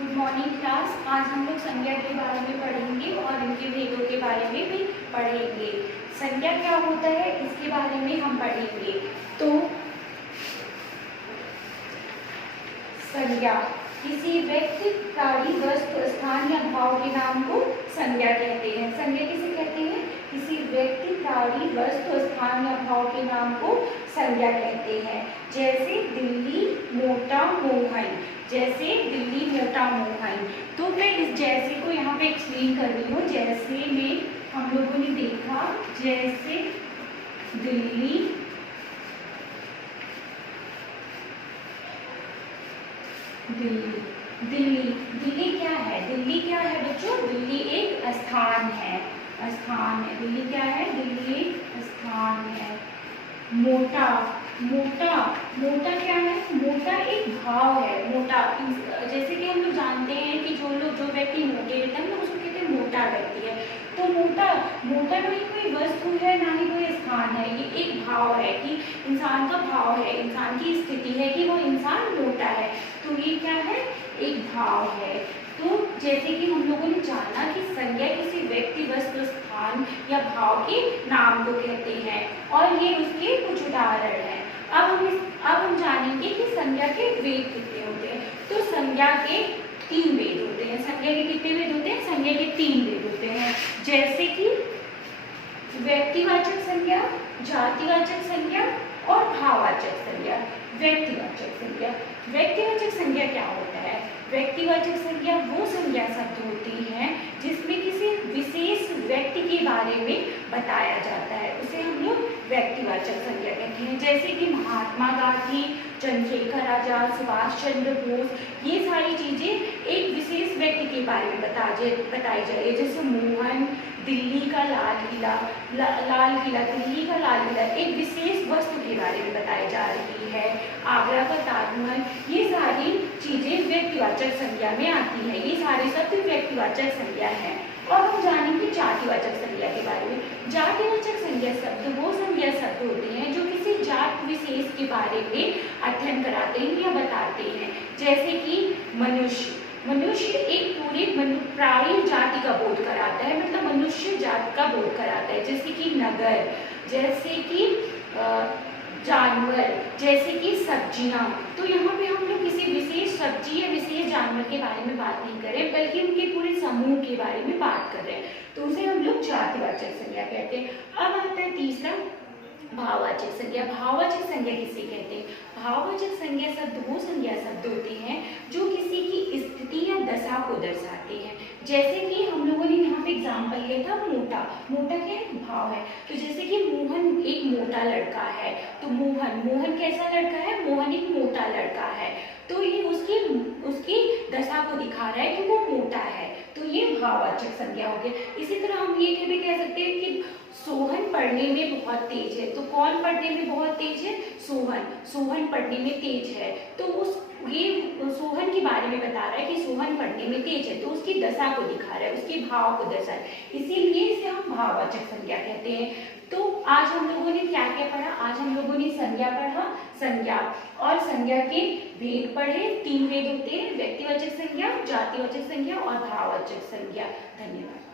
Good morning class. आज हम लोग संज्ञा के बारे में पढ़ेंगे और इनके भेदों के बारे में भी पढ़ेंगे। संज्ञा क्या होता है इसके बारे में हम पढ़ेंगे। तो संज्ञा किसी व्यक्ति, प्राणी, वस्तु, स्थान या भाव के नाम को संज्ञा कहते हैं। संज्ञा किसे कहते हैं? किसी व्यक्ति, प्राणी, वस्तु, स्थान या भाव के नाम को संज्ञा कहते हैं। जैसे दिल्ली, मोटा, मोहन। जैसे दिल्ली, मोटा, मोहन। तो मैं इस जैसे को यहाँ पे एक्सप्लेन कर रही हूँ। जैसे में हम लोगों ने देखा, जैसे दिल्ली, दिल्ली, दिल्ली, दिल्ली क्या है? दिल्ली क्या है बच्चों? दिल्ली एक स्थान है, स्थान है। दिल्ली क्या है? दिल्ली एक स्थान है। मोटा, मोटा, मोटा क्या है? मोटा एक भाव है। मोटा जैसे कि हम लोग जानते हैं कि जो व्यक्ति मोटे रहते हैं हम लोग उसको कहते हैं मोटा व्यक्ति है। तो मोटा, मोटा नहीं कोई वस्तु है, ना ही कोई स्थान है। ये एक भाव है कि इंसान का भाव है, इंसान की स्थिति है कि वो इंसान मोटा है। तो ये क्या है? एक भाव है। तो जैसे कि हम लोगों ने जाना कि संज्ञा किसी व्यक्ति, वस्तु, स्थान या भाव के नाम को कहते हैं और ये उसके कुछ उदाहरण हैं। अब हम जानेंगे कि संज्ञा के वेद कितने होते हैं। तो संज्ञा के 3 वेद होते हैं। संज्ञा के कितने वेद होते हैं? संज्ञा के 3 वेद होते हैं। जैसे कि व्यक्तिवाचक संज्ञा, जातिवाचक संज्ञा और भाववाचक संज्ञा। व्यक्तिवाचक संज्ञा, व्यक्तिवाचक संज्ञा क्या होता है? व्यक्तिवाचक संज्ञा वो संज्ञा शब्द होती है जिसमें किसी विशेष व्यक्ति के बारे में बताया जाता है, उसे हम लोग व्यक्तिवाचक संज्ञा कहते हैं। जैसे कि महात्मा गांधी, चंद्रशेखर आजाद, सुभाष चंद्र बोस, ये सारी चीजें एक विशेष व्यक्ति के बारे में बताई जा रही है। जैसे मोहन, दिल्ली का लाल किला, दिल्ली का लाल किला एक विशेष वस्तु के बारे में बताई जा रही है। आगरा का ताजमहल, ये सारी चीजें व्यक्तिवाचक संज्ञा में आती है। ये सारे शब्द व्यक्तिवाचक संज्ञा है। और हम जानेंगे जातिवाचक संज्ञा के बारे में। जातिवाचक संज्ञा शब्द वो संज्ञा शब्द होते हैं जो किसी जात विशेष के बारे में अध्ययन कराते हैं या बताते हैं। जैसे कि मनुष्य, मनुष्य एक पूरे प्राणी जाति का बोध कराता है, मतलब मनुष्य जाति का बोध कराता है। जैसे कि नगर, जैसे कि जानवर, जैसे कि सब्जियां। तो यहाँ पे हम लोग किसी विशेष सब्जी या विशेष जानवर के बारे में बात नहीं कर रहे बल्कि उनके पूरे समूह के बारे में बात कर रहे हैं। तो उसे हम लोग जातिवाचक संज्ञा कहते हैं। अब आता है तीसरा, भाववाचक संज्ञा। भाववाचक संज्ञा किसे कहते हैं? भाववाचक संज्ञा शब्द वो संज्ञा शब्द होते हैं जो किसी की स्थिति या दशा को दर्शाते हैं। जैसे कि हम लोगों ने यहाँ पे एग्जाम्पल लिया था मोटा। मोटा क्या है? भाव है। तो जैसे कि मोहन एक मोटा लड़का है, तो मोहन कैसा लड़का है? मोहन एक मोटा लड़का है। तो ये उसकी दशा को दिखा रहा है कि वो मोटा है। तो ये भाववाचक संज्ञा हो गया। इसी तरह हम ये भी कह सकते हैं कि सोहन पढ़ने में बहुत तेज है। तो कौन पढ़ने में बहुत तेज है? सोहन पढ़ने में तेज है। तो ये सोहन के बारे में बता रहा है कि सोहन पढ़ने में तेज है, तो उसकी दशा को दिखा रहा है, उसके भाव को दर्शा रहा है। इसीलिए इसे हम भाववाचक संज्ञा कहते हैं। तो आज हम लोगों ने क्या क्या पढ़ा? आज हम लोगों ने संज्ञा पढ़ा, संज्ञा और संज्ञा के भेद पढ़े। 3 भेद होते हैं, व्यक्तिवाचक संज्ञा, जातिवाचक संज्ञा और भाववाचक संज्ञा। धन्यवाद।